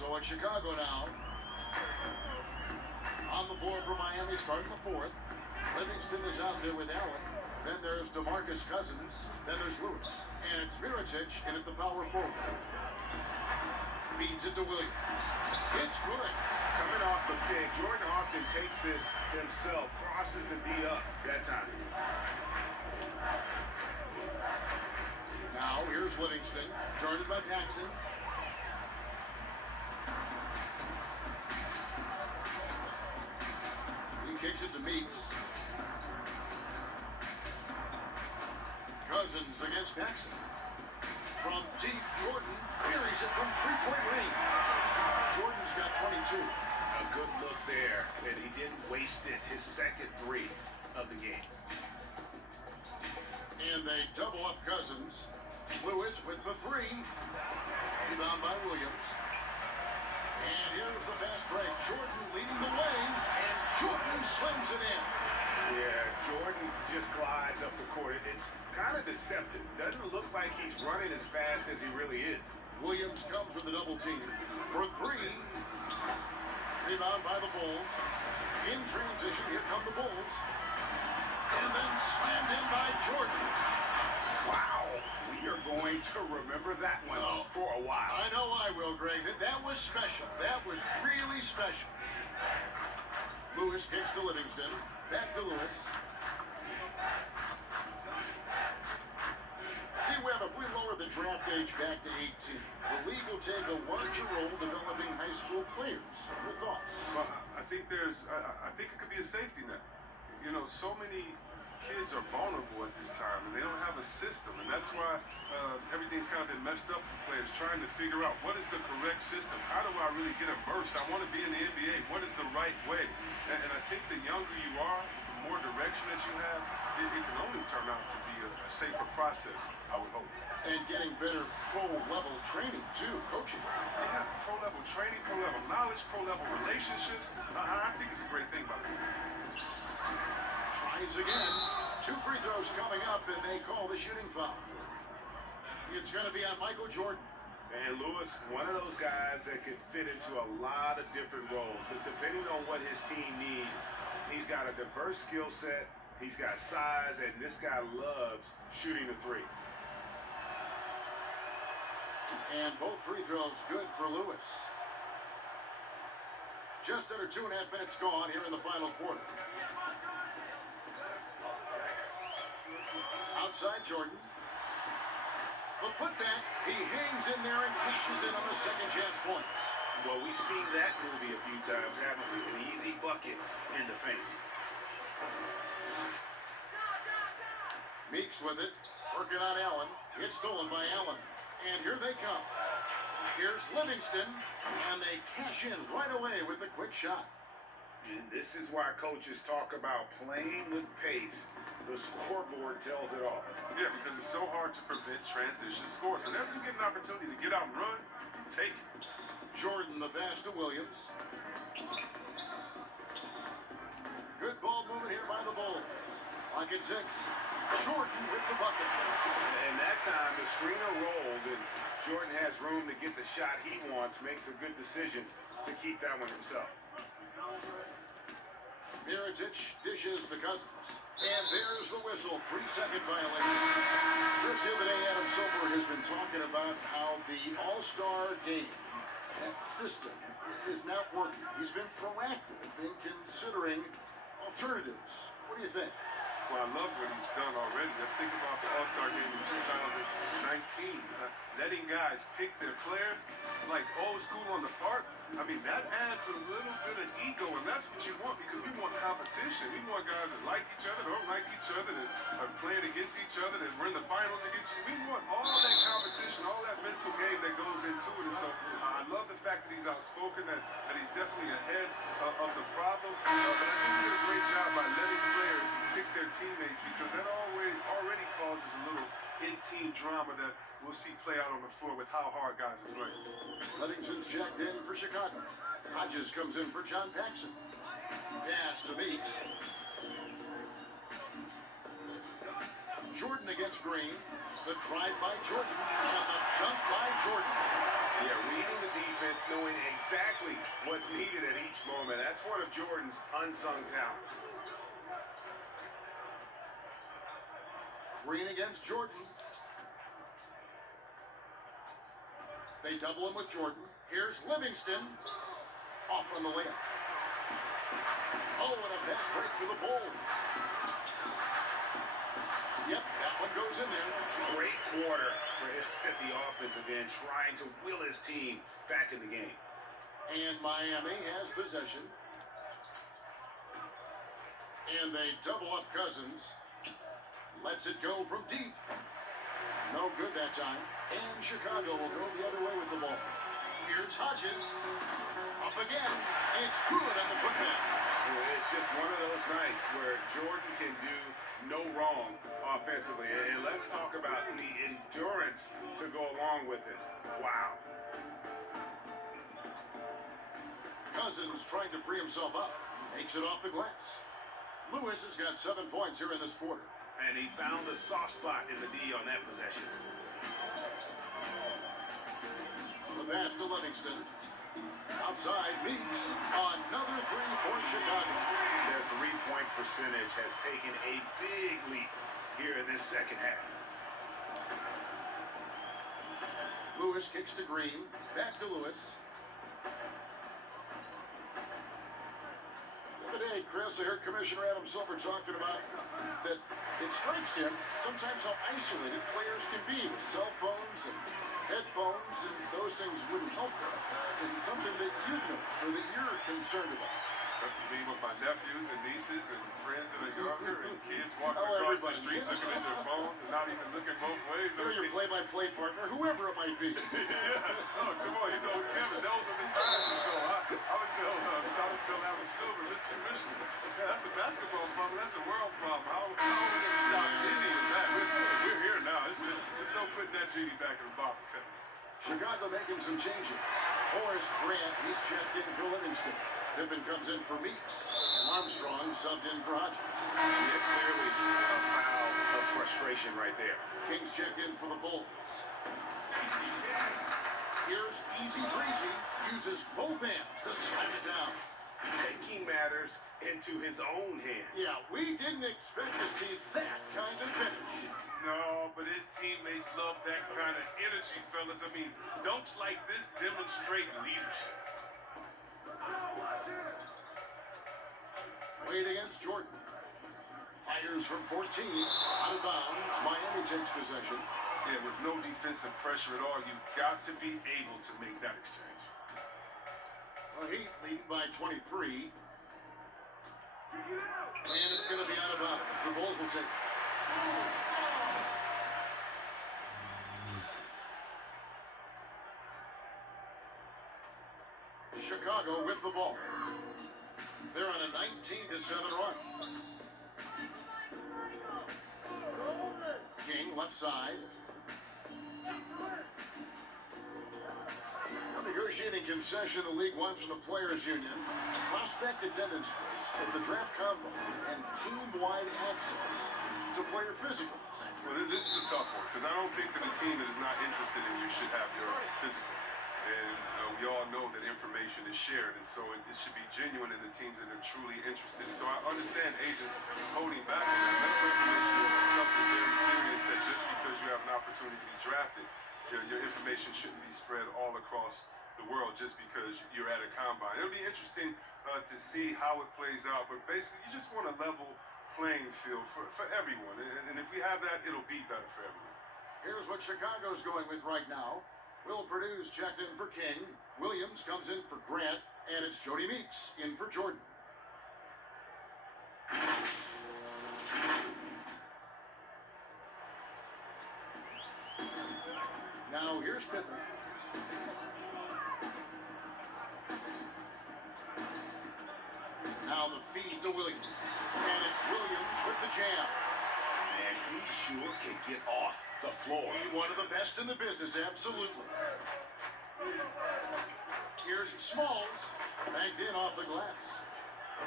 So it's Chicago now. On the floor for Miami, starting the fourth. Livingston is out there with Allen. Then there's DeMarcus Cousins. Then there's Lewis. And it's Mirotic in at the power forward. Feeds it to Williams. It's good. Coming off the pick, Jordan often takes this himself, crosses the D up that time. Now here's Livingston, guarded by Paxson. He kicks it to Meeks. Cousins against Paxson. From deep, Jordan buries it from three-point range. Jordan's got 22. A good look there, and he didn't waste it. His second three of the game. And they double up Cousins. Lewis with the three. Rebound by Williams. And here's the fast break. Jordan leading the way, and Jordan slams it in. Yeah, Jordan just glides up the court. It's kind of deceptive. Doesn't look like he's running as fast as he really is. Williams comes with a double team for three. Rebound by the Bulls. In transition, here come the Bulls. And then slammed in by Jordan. Wow. We are going to remember that one for a while. I know I will, Greg. That was special. That was really special. Lewis kicks to Livingston. Back to Lewis. See, Webb, if we lower the draft age back to 18, the league will take a larger role developing high school players. Your thoughts? Well, I think I think it could be a safety net. You know, so many kids are vulnerable at this time, and they don't have a system, and that's why everything's kind of been messed up for players, trying to figure out what is the correct system. How do I really get immersed? I want to be in the NBA. What is the right way? And I think the younger you are, the more direction that you have, it can only turn out to be a safer process, I would hope. And getting better pro-level training, too, coaching. Yeah, pro-level training, pro-level knowledge, pro-level relationships. I think it's a great thing, by the way. Tries again. 2 free throws coming up, and they call the shooting foul. It's going to be on Michael Jordan. And Lewis, one of those guys that could fit into a lot of different roles. But depending on what his team needs, he's got a diverse skill set, he's got size, and this guy loves shooting the three. And both free throws good for Lewis. Just under 2.5 minutes gone here in the final quarter. Outside Jordan. The putback, he hangs in there and cashes in on the second chance points. Well, we've seen that movie a few times, haven't we? An easy bucket in the paint. Meeks with it, working on Allen. It's stolen by Allen. And here they come. Here's Livingston, and they cash in right away with a quick shot. And this is why coaches talk about playing with pace. The scoreboard tells it all. Yeah, because it's so hard to prevent transition scores. Whenever you get an opportunity to get out and run, take it. Jordan the pass to Williams. Good ball movement here by the Bulls. Lock at 6. Jordan with the bucket. And that time the screener rolls and Jordan has room to get the shot he wants, makes a good decision to keep that one himself. Mirotic dishes to Cousins. And there's the whistle. 3-second violation. Just the other day, Adam Silver has been talking about how the All-Star game, that system, is not working. He's been proactive in considering alternatives. What do you think? Well, I love what he's done already. Let's think about the All-Star game in 2019. Letting guys pick their players like old school on the park. I mean, that adds a little bit of ego, and that's what you want because we want competition. We want guys that like each other, don't like each other, that are playing against each other, that win the finals against you. We want all that competition, all that mental game that goes into it. And so I love the fact that he's outspoken, that he's definitely ahead of the problem. But I think he did a great job by letting players pick their teammates because that already causes a little in-team drama that we'll see play out on the floor with how hard guys are playing. Livingston's checked in for Chicago. Hodges comes in for John Paxson. Pass to Meeks. Jordan against Green. The drive by Jordan and the dunk by Jordan. Yeah, reading the defense, knowing exactly what's needed at each moment. That's one of Jordan's unsung talents. Green against Jordan. They double him with Jordan. Here's Livingston. Off on the layup. Oh, and a fast break for the Bulls. Yep, that one goes in there. Great quarter for at the offensive end, trying to will his team back in the game. And Miami has possession. And they double up Cousins. Lets it go from deep. No good that time. And Chicago will go the other way with the ball. Here's Hodges. Up again. It's good on the putback. It's just one of those nights where Jordan can do no wrong offensively. And let's talk about the endurance to go along with it. Wow. Cousins trying to free himself up. Makes it off the glass. Lewis has got 7 points here in this quarter. And he found the soft spot in the D on that possession. The pass to Livingston. Outside, Meeks. Another three for Chicago. Their three-point percentage has taken a big leap here in this second half. Lewis kicks to Green. Back to Lewis. The other day, Chris, I heard Commissioner Adam Silver talking about that it strikes him sometimes how isolated players can be with cell phones and headphones, and those things wouldn't help them. Is it something that you've noticed or that you're concerned about? Me with my nephews and nieces and friends that are younger and kids walking Oh, across the everybody. street looking at their phones and not even looking both ways. You're your play-by-play partner, whoever it might be. Yeah. Oh, come on. You know, Kevin, those are the times. And so I would tell Adam Silver, Mr. Commissioner, that's a basketball problem. That's a world problem. How are we going to stop any of that? We're here now. There's no putting that genie back in the bottle, Kevin. Chicago making some changes. Horace Grant, he's checked in for Livingston. Pippen comes in for Meeks. And Armstrong subbed in for Hodges. Yeah, clearly a foul of frustration right there. Kings checked in for the Bulls. Here's Easy Breezy. Uses both hands to slam it down. Taking matters into his own hands. Yeah, we didn't expect to see that kind of finish. No, but his teammates love that kind of energy, fellas. I mean, dunks like this demonstrate leadership. Wade against Jordan. Fires from 14. Out of bounds. Miami takes possession. Yeah, with no defensive pressure at all, you've got to be able to make that exchange. Well, Heat leading by 23. And it's going to be out of bounds. The Bulls will take it. Chicago with the ball. They're on a 19-7 run. King left side. A negotiating concession the league wants from the Players Union. Prospect attendance quiz of the draft combine and team-wide access to player physicals. Well, this is a tough one because I don't think that a team that is not interested in you should have your physical. And we all know that information is shared, and so it should be genuine in the teams that are truly interested. So I understand agents holding back on that. Medical information is something very serious that just because you have an opportunity to be drafted, your information shouldn't be spread all across the world just because you're at a combine. It'll be interesting to see how it plays out, but basically you just want a level playing field for everyone. And if we have that, it'll be better for everyone. Here's what Chicago's going with right now. Will Purdue's checked in for King. Williams comes in for Grant. And it's Jody Meeks in for Jordan. Now here's Pippen. Now the feed to Williams. And it's Williams with the jam. And he sure can get off the floor. One of the best in the business, absolutely. Here's Smalls, banked in off the glass.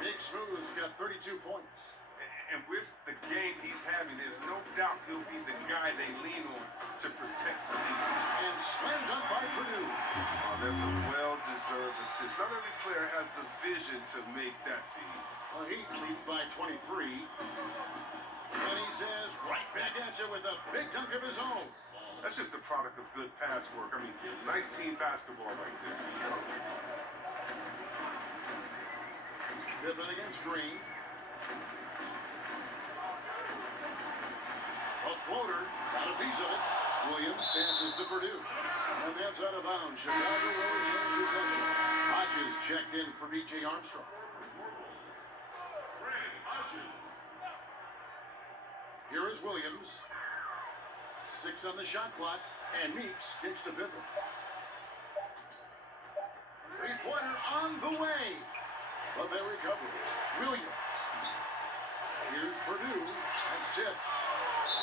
Big Smooth's got 32 points. And with the game he's having, there's no doubt he'll be the guy they lean on to protect the lead. And slam dunk by Purdue. Oh, that's a well-deserved assist. Not every player has the vision to make that feed. A Heat lead by 23. And he says, right back at you with a big dunk of his own. That's just a product of good pass work. I mean, nice team basketball right there. Pippen against Green. A floater, got a piece of it. Williams passes to Purdue. And that's out of bounds. Chicago will retain possession. Hodges checked in for B.J. Armstrong. Here is Williams. 6 on the shot clock. And Meeks kicks to Pippen. Three-pointer on the way. But they recover it. Williams. Here's Purdue. That's tipped.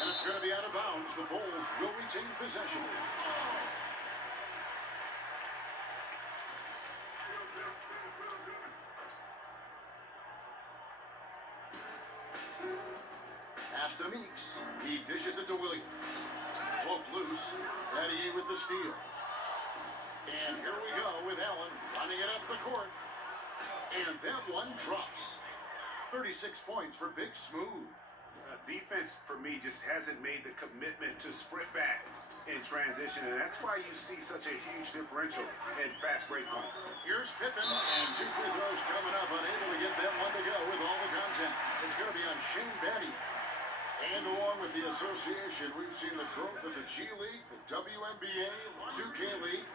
And it's going to be out of bounds. The Bulls will retain possession. Pass to Meeks. He dishes it to Williams. Poke loose. Patty with the steal. And here we go with Allen running it up the court. And that one drops. 36 points for Big Smooth. Defense, for me, just hasn't made the commitment to sprint back in transition, and that's why you see such a huge differential in fast break points. Here's Pippen, and 2 free throws coming up, unable to get that one to go with all the content. It's going to be on Shane Batty. And along with the association, we've seen the growth of the G League, the WNBA, 2K League.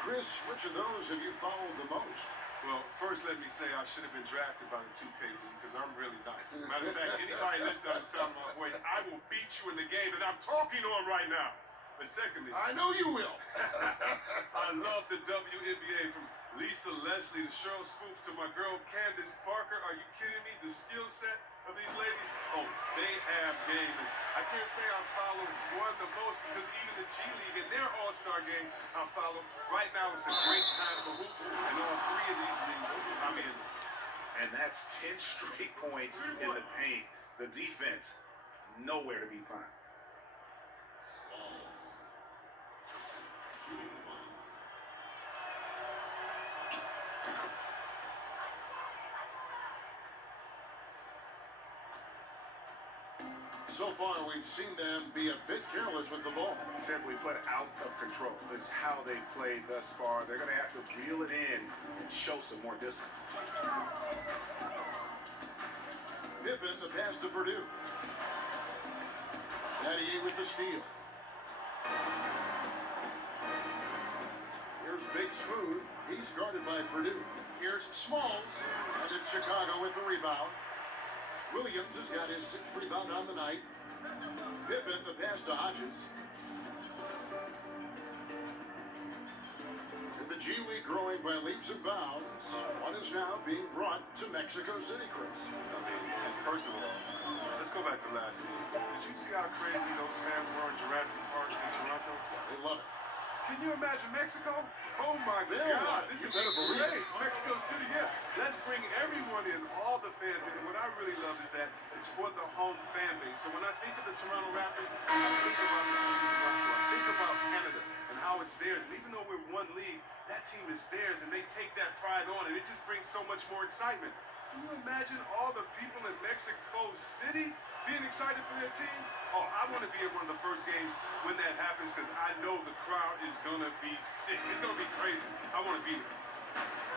Chris, which of those have you followed the most? Well, first let me say I should have been drafted by the 2K League because I'm really nice. Matter of fact, anybody listening to the sound of my voice, I will beat you in the game that I'm talking on right now. But secondly, I know you will. I love the WNBA from Lisa Leslie to Cheryl Swoops to my girl Candace Parker. Are you kidding me? The skill set of these ladies, oh, they have game. And I can't say I follow one the most because even the G League and their All-Star game, I follow. Right now, it's a great time for hoopers in all 3 of these leagues. I'm in. And that's 10 straight points in the paint. The defense, nowhere to be found. So far, we've seen them be a bit careless with the ball. Simply put, out of control is how they played thus far. They're going to have to reel it in and show some more discipline. Pippen, the pass to Purdue. Patty with the steal. Here's Big Smooth. He's guarded by Purdue. Here's Smalls. And it's Chicago with the rebound. Williams has got his 6th rebound on the night. Pippen, the pass to Hodges. With the G League growing by leaps and bounds, one is now being brought to Mexico City, Chris. I mean, first of all, let's go back to last season. Did you see how crazy those fans were in Jurassic Park in Toronto? They love it. Can you imagine Mexico? Oh my They'll God, love it. this You is better believe great. it. Mexico City, yeah. Let's bring everyone in, all the fans in. And what I really love is that it's for the home fan base. So when I think of the Toronto Raptors, I think about the city of Toronto. I think about Canada and how it's theirs. And even though we're one league, that team is theirs, and they take that pride on, and it just brings so much more excitement. Can you imagine all the people in Mexico City being excited for their team? Oh, I want to be at one of the first games when that happens because I know the crowd is going to be sick. It's going to be crazy. I want to be there.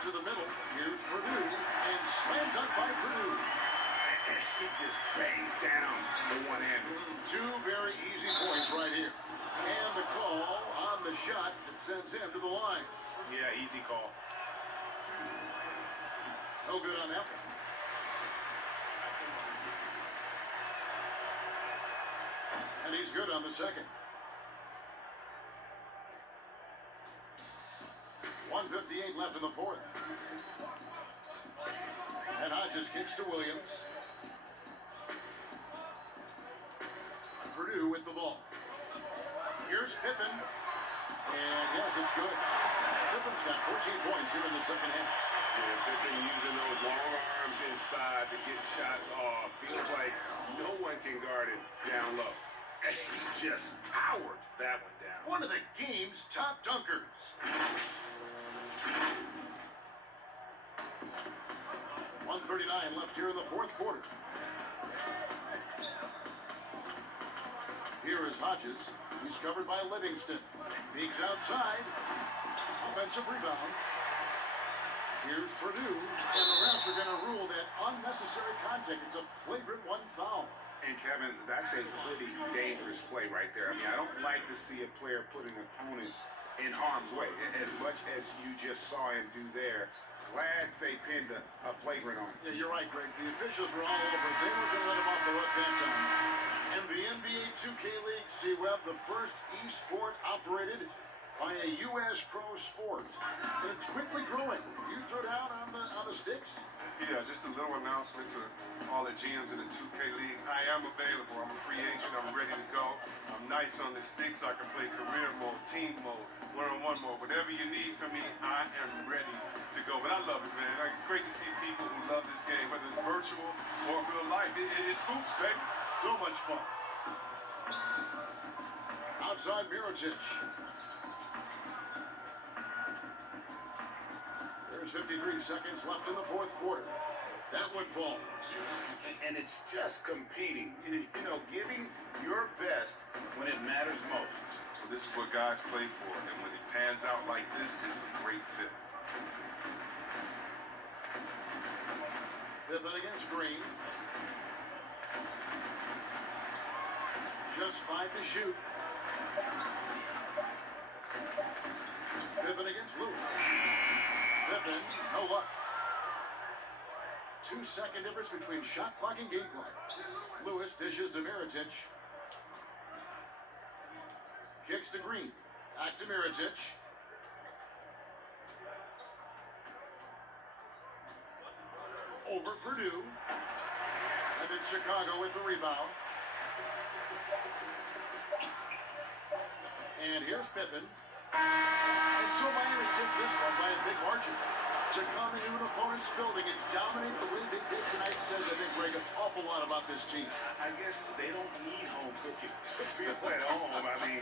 To the middle, here's Purdue, and slam dunk by Purdue. He just bangs down the one-hander. 2 very easy points right here. And the call on the shot that sends him to the line. Yeah, easy call. No good on that one. And he's good on the second. 1:58 left in the 4th. And Hodges kicks to Williams. Purdue with the ball. Here's Pippen. And yes, it's good. Pippen's got 14 points here in the second half. Yeah, they've been using those long arms inside to get shots off. Feels like no one can guard him down low. And he just powered that one down. One of the game's top dunkers. 1:39 left here in the fourth quarter. Here is Hodges. He's covered by Livingston. Peeks outside. Offensive rebound. Here's Purdue. And the refs are going to rule that unnecessary contact. It's a flagrant one foul. And Kevin, that's a pretty dangerous play right there. I mean, I don't like to see a player put an opponent in harm's way as much as you just saw him do there. Glad they pinned a flagrant on him. Yeah, you're right, Greg. The officials were all over it. They were going to let him off the hook that time. And the NBA 2K League, see, Webb, the first e-sport operated by a U.S. pro sport. And it's quickly growing. You throw down on the sticks? Yeah, just a little announcement to all the GMs in the 2K League. I am available. I'm a free agent. I'm ready to go. I'm nice on the sticks. I can play career mode, team mode, one-on-one mode. Whatever you need from me, I am ready to go. But I love it, man. Like, it's great to see people who love this game, whether it's virtual or real life. It's hoops, baby. So much fun. Outside Mirotic. There's 53 seconds left in the fourth quarter. That one falls. And it's just competing. You know, giving your best when it matters most. So this is what guys play for. And when it pans out like this, it's a great fit. Pippen against Green. Just 5 to shoot. Pippen against Lewis. Pippen, no luck. 2-second difference between shot clock and game clock. Lewis dishes to Mirotic. Kicks to Green. Back to Mirotic. Over Purdue. And then Chicago with the rebound. And here's Pippen. And so Miami takes this one by a big margin. To come into an opponent's building and dominate the way they did tonight says, I think, Greg, an awful lot about this team. I guess they don't need home cooking to feel at home. I mean,